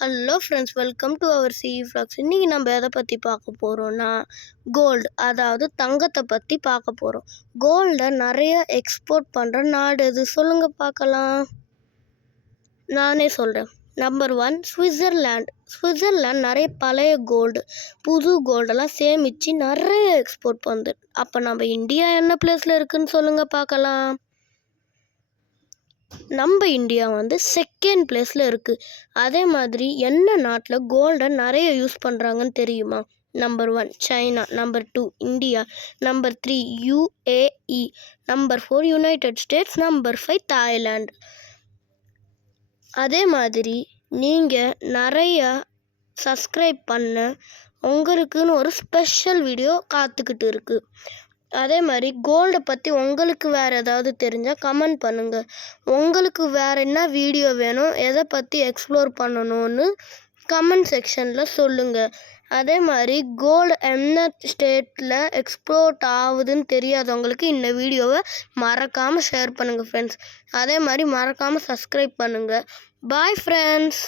Hello friends, welcome to our சிஇ ஃப்ளாக்ஸ். இன்றைக்கி நம்ம எதை பற்றி பார்க்க போகிறோன்னா கோல்டு, அதாவது தங்கத்தை பற்றி பார்க்க போகிறோம். கோல்டை நிறைய எக்ஸ்போர்ட் பண்ணுற நாடு எது சொல்லுங்கள் பார்க்கலாம். நானே சொல்கிறேன். Number 1 Switzerland. சுவிட்சர்லாண்ட் நிறைய பழைய கோல்டு, புது கோல்டெல்லாம் சேமித்து நிறைய எக்ஸ்போர்ட் பண்ணுது. அப்போ நம்ம இந்தியா என்ன பிளேஸில் இருக்குதுன்னு சொல்லுங்கள் பார்க்கலாம். நம்ம இந்தியா செகண்ட் பிளேஸில் இருக்குது. அதே மாதிரி என்ன நாட்டில் கோல்டை நிறைய யூஸ் பண்ணுறாங்கன்னு தெரியுமா? Number 1 China, number 2 India, number 3 UAE, number 4 United states, number 5 Thailand. அதே மாதிரி நீங்கள் நிறையா சப்ஸ்கிரைப் பண்ண உங்களுக்குன்னு ஒரு ஸ்பெஷல் வீடியோ காத்துக்கிட்டு இருக்குது. அதே மாதிரி கோல்டை பற்றி உங்களுக்கு வேறு ஏதாவது தெரிஞ்சால் கமெண்ட் பண்ணுங்கள். உங்களுக்கு வேறு என்ன வீடியோ வேணும், எதை பற்றி எக்ஸ்ப்ளோர் பண்ணணும்னு கமெண்ட் செக்ஷனில் சொல்லுங்கள். அதே மாதிரி கோல்டு என்ன ஸ்டேட்டில் எக்ஸ்போர்ட் ஆகுதுன்னு தெரியாதவங்களுக்கு இந்த வீடியோவை மறக்காமல் ஷேர் பண்ணுங்கள் ஃப்ரெண்ட்ஸ். அதே மாதிரி மறக்காமல் சப்ஸ்கிரைப் பண்ணுங்கள். Bye friends.